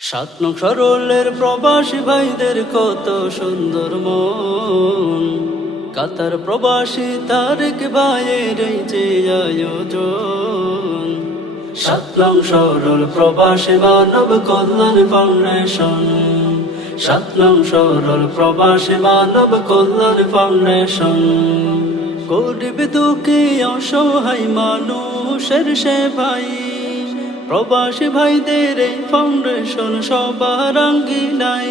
সাত নং সরলের প্রবাসী ভাইদের কত সুন্দর মন, কাতার প্রবাসী তারেক ভাইয়ের এই যে আয়োজন। সাত নং সরল প্রবাসী মানব কল্যাণ ফাউন্ডেশন, সাত নং সরল প্রবাসী মানব কল্যাণ ফাউন্ডেশন। গরিব দুঃখী অসহায় মানুষের সেবাই, প্রবাসী ভাইদের এই ফাউন্ডেশন সবার আঙ্গিনাই।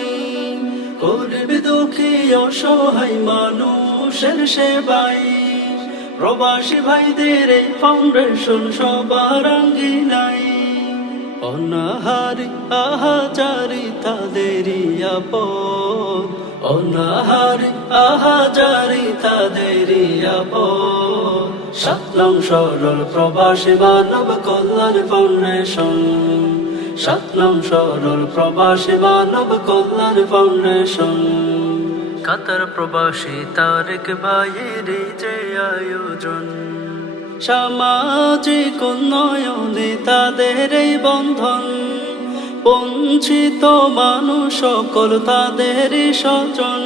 গরিব দুঃখী অসহায় মানুষের সেবাই, প্রবাসী ভাইদের এই ফাউন্ডেশন সবার আঙ্গিনাই। অনাহারি আহাজারি তাদেরই আপদ, অনাহারি আহাজারি তাদেরই আপদ। সাত নং সরল প্রবাসী মানব কল্যাণ ফাউন্ডেশন, সাত নং সরল প্রবাসী মানব কল্যাণ ফাউন্ডেশন। কাতার প্রবাসী তারেক ভাইয়ের এই যে আয়োজন, সামাজিক উন্নয়নে তাদের এই বন্ধন। বঞ্চিত মানুষ সকল তাদেরই স্বজন,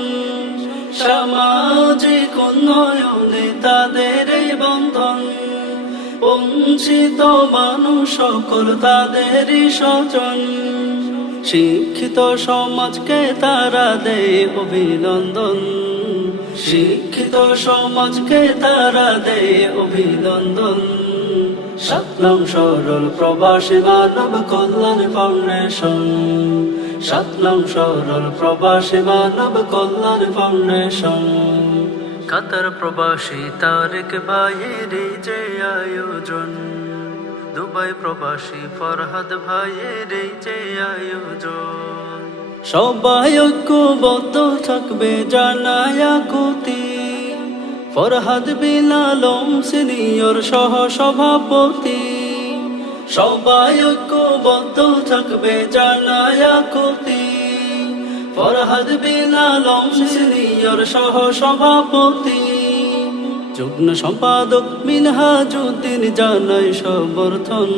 সামাজিক উন্নয়নে তাদের এই বন্ধন। বঞ্চিত মানুষ সকল তাদেরই স্বজন। শিক্ষিত সমাজকে তারা দেয় অভিনন্দন, শিক্ষিত সমাজকে তারা দেয় অভিনন্দন। সাত নং সরল প্রবাসী মানব কল্যাণ ফাউন্ডেশন, সাত নং সরল প্রবাসী মানব কল্যাণ ফাউন্ডেশন। কাতার প্রবাসী তারেক ভাইয়ের এই যে আয়োজন, দুবাই প্রবাসী ফরহাদ ভাইয়ের এই যে আয়োজন। সবাই ঐক্যবদ্ধ থাকবে জানায় আকুতি, ফরহাদ বিন আলম সিনিয়র সহ সভাপতি। সবাই ঐক্যবদ্ধ থাকবে জানায় আকুতি, ফরহাদ বিন আলম সিনিয়র সহ সভাপতি। যুগ্ম সম্পাদক মিনহাজউদ্দিন জানায় সমর্থন,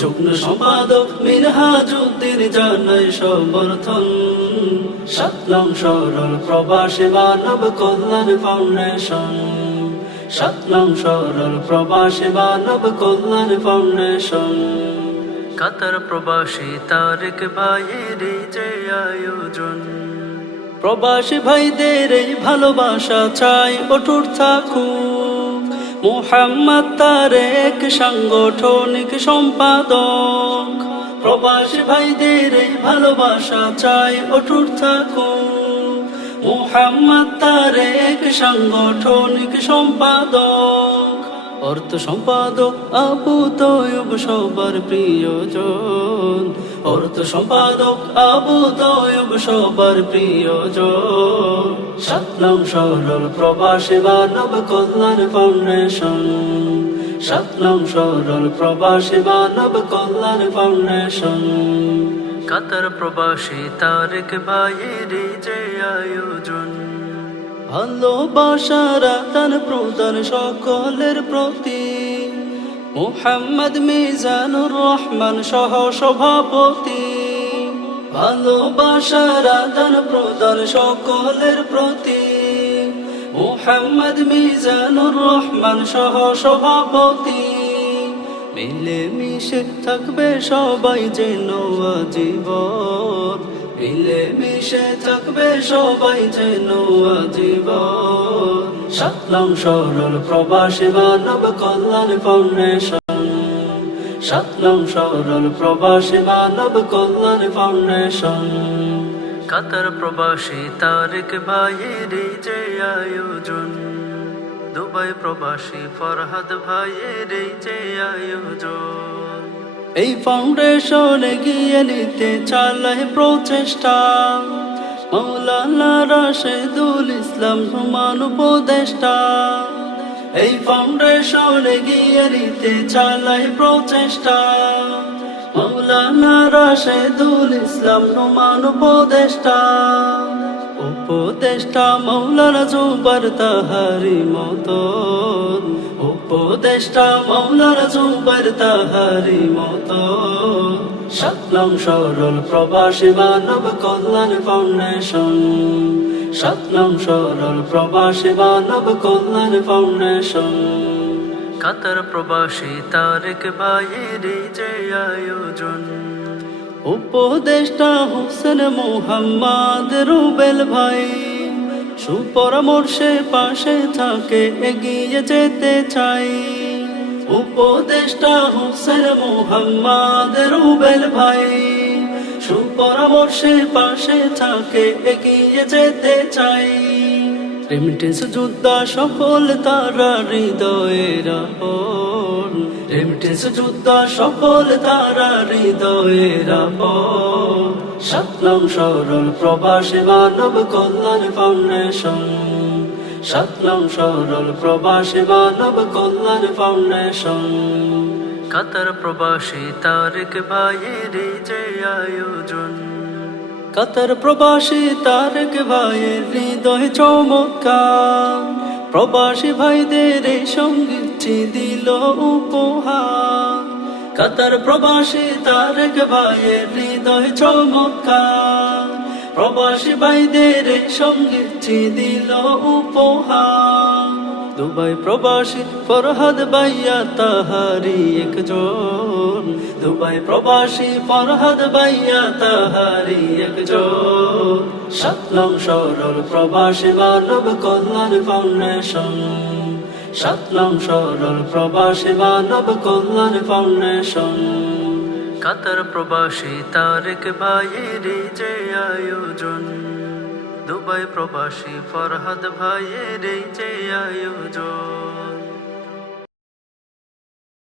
যুগ্ম সম্পাদক মিনহাজউদ্দিন জানায় সমর্থন। সাত নং সরল প্রবাসী মানব কল্যাণ ফাউন্ডেশন, সাত নং সরল প্রবাসী মানব কল্যাণ ফাউন্ডেশন। কাতার প্রবাসী তারেক ভাইয়ের এই যে আয়োজন, প্রবাসী ভাইদের এই ভালোবাসা চাই অটুট থাকুক। মোহাম্মদ তারেক সাংগঠনিক সম্পাদক, প্রবাসী ভাইদের এই ভালোবাসা চাই অটুট থাকুক। মোহাম্মদ তারেক সাংগঠনিক সম্পাদক, অর্থ সম্পাদক আবু তয়ুব সবার প্রিয়জন, অর্থ সম্পাদক আবু তয়ুব সবার প্রিয়জন। সাত নং সরল প্রবাসী মানব কল্যাণ ফাউন্ডেশন, সাত নং সরল প্রবাসী মানব কল্যাণ ফাউন্ডেশন। কাতার প্রবাসী তারেক ভাইয়ের এই যে আয়োজন, ভালোবাসার আদান প্রদান সকলের প্রতি। মুহাম্মদ মিজানুর রহমান সহ সভাপতি, ভালোবাসার আদান প্রদান সকলের প্রতি। মুহাম্মদ মিজানুর রহমান সহ সভাপতি। মিলে মিশে থাকবে সবাই যেন আজীবন, মিলে মিশে থাকবে সবাই যেন আজীবন। সাত নং সরল প্রবাসী মানব কল্যাণ ফাউন্ডেশন, সাত নং সরল প্রবাসী মানব কল্যাণ ফাউন্ডেশন। কাতার প্রবাসী তারেক ভাইয়ের এই যে আয়োজন, দুবাই প্রবাসী ফরহাদ ভাইয়ের এই যে আয়োজন। এই ফাউন্ডেশনে গিয়ে নিতে চালায় প্রচেষ্টা মাওলানা রাশেদুল ইসলাম হুমান উপদেষ্টা। এই ফাউন্ডেশনে গিয়ে নিতে চালায় প্রচেষ্টা মাওলানা রাশেদুল ইসলাম হুমান উপদেষ্টা। উপদেষ্টা মাওলানা জুবার তাহারি মতন, উপদেষ্টা মাওলানা জুবার তাহারি মতন। সাত নং সরল প্রবাসী মানব কল্যাণ ফাউন্ডেশন, সাত নং সরল প্রবাসী মানব কল্যাণ ফাউন্ডেশন। কাতার প্রবাসী তারেক ভাইয়ের এই যে আয়োজন, উপদেষ্টা হোসেন মোহাম্মদ রুবেল ভাই সুপরামর্শে পাশে থাকে এগিয়ে যেতে চাই। উপদেষ্টা হোসেন মোহাম্মদ রুবেল ভাই সুপরামর্শে পাশে থাকে এগিয়ে যেতে চাই। রেমিটেন্স যোদ্ধা সকল তারা হৃদয়ের আপন, রেমিটেন্স যোদ্ধা সকল তারা হৃদয়ের আপন। সাত নং সরল প্রবাসী মানব কল্যাণ ফাউন্ডেশন, সাত নং সরল প্রবাসী মানব কল্যাণ ফাউন্ডেশন। কাতার প্রবাসী তারেক ভাইয়ের এই যে আয়োজন, কাতার প্রবাসী তারেক ভাইয়ের হৃদয় চমৎকার। প্রবাসী ভাইদের এই সঙ্গীতটি দিল উপহার। কাতার প্রবাসী তারেক ভাইয়ের হৃদয় চমৎকার। প্রবাসী ভাইদের এই সঙ্গীতটি দিল উপহার। দুবাই প্রবাসী ফরহাদ ভাইয়া তাহারি একজন, দুবাই প্রবাসী ফরহাদ ভাইয়া তাহারি একজন। সাত নং সরল প্রবাসী মানব কল্যাণ ফাউন্ডেশন, সাত নং সরল প্রবাসী মানব কল্যাণ ফাউন্ডেশন। কাতার প্রবাসী তারেক ভাইয়ের এই যে আয়োজন, দুবাই প্রবাসী ফরহাদ ভাইয়ের এই যে আয়োজন।